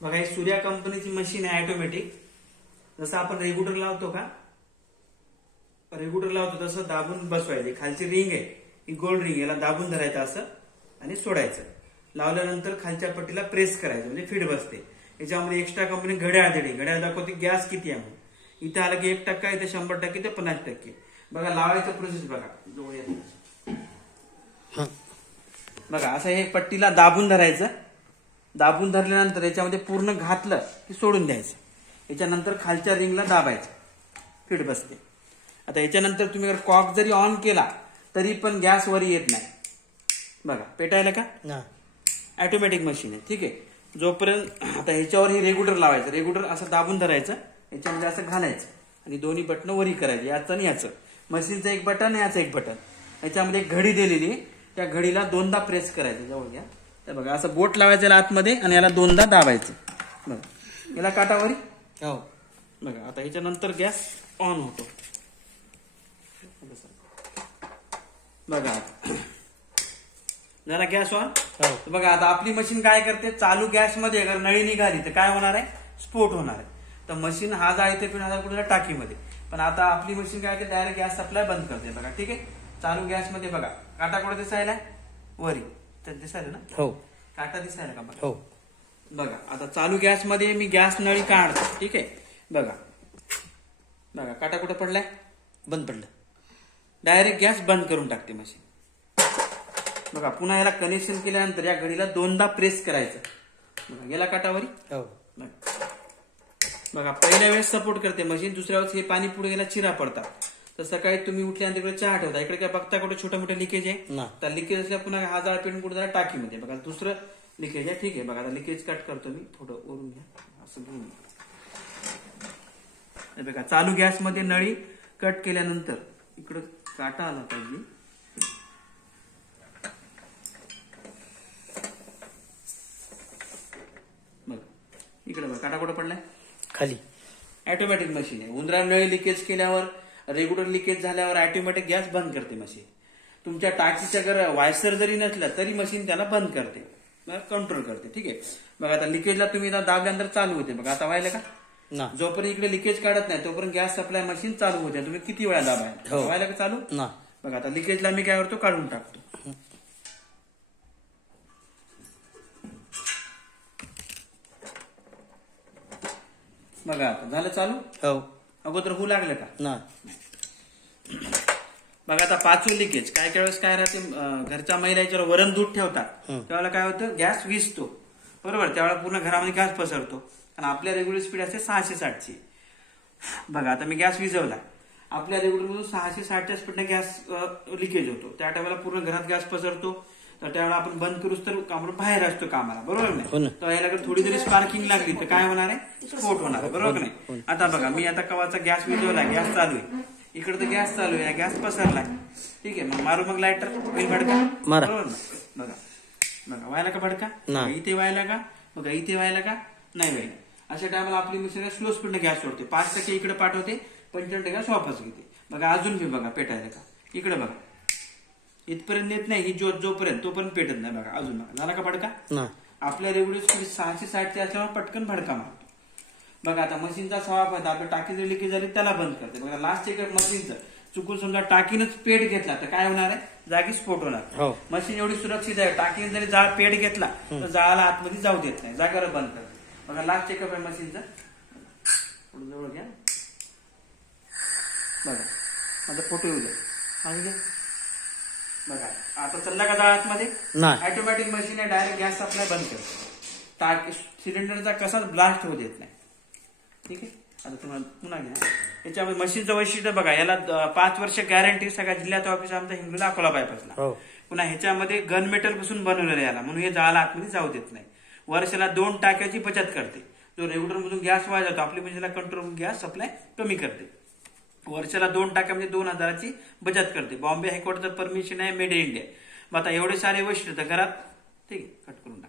बघा, ही सूर्या कंपनीची मशीन आहे ऑटोमॅटिक. जसं आपण रेग्युलेटर लावतो का, रेग्युलेटर लावतो तसं दाबून बसवायचे. खालची रिंग आहे ही गोल्ड रिंग, याला दाबून धरायचं असं आणि सोडायचं. लावल्यानंतर खालच्या पट्टीला प्रेस करायचं म्हणजे फिट बसते. याच्यामध्ये एक्स्ट्रा कंपनी घड्याळ दिली, घड्याळ दाखवते गॅस किती आहे म्हणून. इथं आलं की 1%, इथे 100%, इथे 50%. बघा लावायचं प्रोसेस बघा. बघा असं हे पट्टीला दाबून धरायचं. दाबून धरल्यानंतर याच्यामध्ये पूर्ण घातलं की सोडून द्यायचं. याच्यानंतर खालच्या रिंगला दाबायचं, फिट बसते. आता याच्यानंतर तुम्ही जर कॉक जरी ऑन केला तरी पण गॅस वर येत नाही. बघा पेटायला का, ऑटोमॅटिक मशीन आहे. ठीक आहे. जोपर्यंत आता ह्याच्यावर हे रेग्युलेटर लावायचं. रेग्युलेटर असं दाबून धरायचं, याच्यामध्ये असं घालायचं आणि दोन्ही बटन वरी करायचे, याचं आणि याचं. मशीनचं एक बटन, याचं एक बटन. याच्यामध्ये एक घडी दिलेली, त्या घडीला 2दा प्रेस करायचं. जवळ घ्या. तर बघा असं बोट लावायचं आतमध्ये आणि याला 2दा दाबायचं. बघा याला काटावरी. हो बघा. आता ह्याच्यानंतर गॅस ऑन होतो. बघा जरा गॅस ऑन. बघा आता आपली मशीन काय करते, चालू गॅस मध्ये अगर नळी निघाली तर काय होणार आहे, स्फोट होणार आहे. तर मशीन हा जायचे पिन हा कुठल्या टाकीमध्ये. पण आता आपली मशीन काय करते, डायरेक्ट गॅस सप्लाय बंद करते. बघा ठीक आहे. चालू गॅस मध्ये बघा काटा कुठे दिसायला, वरी तर दिसायला ना. हो काटा दिसायला का बघा. हो बघा आता चालू गॅस मध्ये मी गॅस नळी काढतो. ठीक आहे. बघा बघा काटा कुठे पडलाय, बंद पडलं. डायरेक्ट गॅस बंद करून टाकते मशीन. बघा पुन्हा याला कनेक्शन केल्यानंतर या घडीला 2दा प्रेस करायचं. बघा गेला काटावरी. बघा पहिल्या वेळेस सपोर्ट करते मशीन, दुसऱ्या वेळेस हे पाणी पुढे गेला चिरा पडतात. तर सकाळी तुम्ही उठल्यानंतर इकडे चहा ठेवता, इकडे काय बघता कुठे छोटे मोठे लिकेज आहे. तर लिकेज असल्या पुन्हा हा जाळ पेटून कुठे जरा टाकीमध्ये. बघा दुसरं लिकेज आहे. ठीक आहे. बघा आता लिकेज कट करतो मी, थोडं ओरून घ्या असं घेऊन. बघा चालू गॅस मध्ये नळी कट केल्यानंतर इकडं काटा आला पाहिजे. बघा इकडे बघा काटा कुठं पडलाय, खाली. ऑटोमॅटिक मशीन आहे. उंदरा नळी लिकेज केल्यावर, रेग्युलर लिकेज झाल्यावर ऑटोमॅटिक गॅस बंद करते मशीन. तुमच्या टाकीच्या जर वायसर जरी नसला तरी मशीन त्याला बंद करते, कंट्रोल करते. ठीक आहे. बघा आता लिकेजला तुम्ही दाबल्यानंतर चालू होते. बघा आता व्हायला का, जोपर्यंत इकडे लिकेज काढत नाही तोपर्यंत गॅस सप्लाय मशीन चालू होते. तुम्ही किती वेळा दाबाय, व्हायला का चालू. बघा आता लिकेजला मी काय करतो, काढून टाकतो. बघा आता झालं चालू. हो अगोदर होऊ लागलं का ना. बघा आता 5वी लिकेज. काय काय वेळेस काय राहते, घरच्या महिलाच्या वरण दूध ठेवतात त्यावेळेला काय होतं, गॅस विजतो. बरोबर, त्यावेळेला पूर्ण घरामध्ये गॅस पसरतो. आणि आपल्या रेग्युलर स्पीड असते 660 ची. बघा आता मी गॅस विजवला, आपल्या रेग्युलर मधून 660च्या स्पीडने गॅस लिकेज होतो. त्या टायमाला पूर्ण घरात गॅस पसरतो. तर त्यावेळेला आपण बंद करूच तर आपण बाहेर असतो कामाला. बरोबर नाही. तर याला थोडी जरी स्पार्किंग लागली तर काय होणार आहे, स्फोट होणार आहे. बरोबर नाही. आता बघा मी आता कवाचा गॅस विजवला, गॅस चालू आहे. इकडे तर गॅस चालू आहे, गॅस पसरलाय. ठीक आहे. मग मारू मग लायटर, होईल भडका. बरोबर ना. बघा बघा व्हायला का भडका, इथे व्हायला का, बघा इथे व्हायला का, नाही व्हायला. अशा टायमाला आपली मशीन स्लो स्पीडने गॅस सोडते. 5% इकडे पाठवते, 55% गॅस वापस घेते. बघा अजून मी बघा पेटायला का, इकडे बघा इथपर्यंत येत नाही, ही जोपर्यंत तोपर्यंत पेटत नाही. बघा अजून बघा झाला का भडका. आपल्या रेग्युलर स्पीड 660 असल्यामुळे पटकन भडका मारतो. बघा आता मशीनचा स्वभाव आहे, आपल्या टाकी जर लिकेज झाली त्याला बंद करते. बघा लास्ट एक मशीनचं चुकून समजा टाकीनच पेट घेतला तर काय होणार आहे, जागी स्फोट होणार. मशीन एवढी सुरक्षित आहे, टाकीने जरी जाळ पेट घेतला तर जाळाला आतमध्ये जाऊ देत नाही, जागेवर बंद करते. बघा लास्ट चेकअप आहे मशीनचं, थोडं जवळ घ्या. बघा माझा फोटो येऊ द्या. बघा आता चालला का जाळ आतमध्ये, ऑटोमॅटिक मशीन आहे, डायरेक्ट गॅस सप्लाय बंद करते. सिलेंडरचा कसाच ब्लास्ट होऊ देत नाही. ठीक आहे. आता तुम्हाला पुन्हा घ्या. याच्यामध्ये मशीनचं वैशिष्ट्य बघा, याला 5 वर्ष गॅरंटी. सगळ्या जिल्ह्यात ऑफिस आमचा हिंगोला अकोला बायपासला. पुन्हा ह्याच्यामध्ये गन मेटल पासून बनवलेलं याला, म्हणून हे जाळाला आतमध्ये जाऊ देत नाही. वर्षाला 2 टाक्याची बचत करते. जो रेग्युलर मधून गॅस वाया जातो आपली मशीनला कंट्रोल गॅस सप्लाय कमी करते. वर्षाला 2 टाक्यामध्ये 2000ची बचत करते. बॉम्बे हायकोर्टचं परमिशन आहे, मेड इन इंडिया. मग आता एवढे सारे वैशिष्ट्य घरात. ठीक आहे. कट करून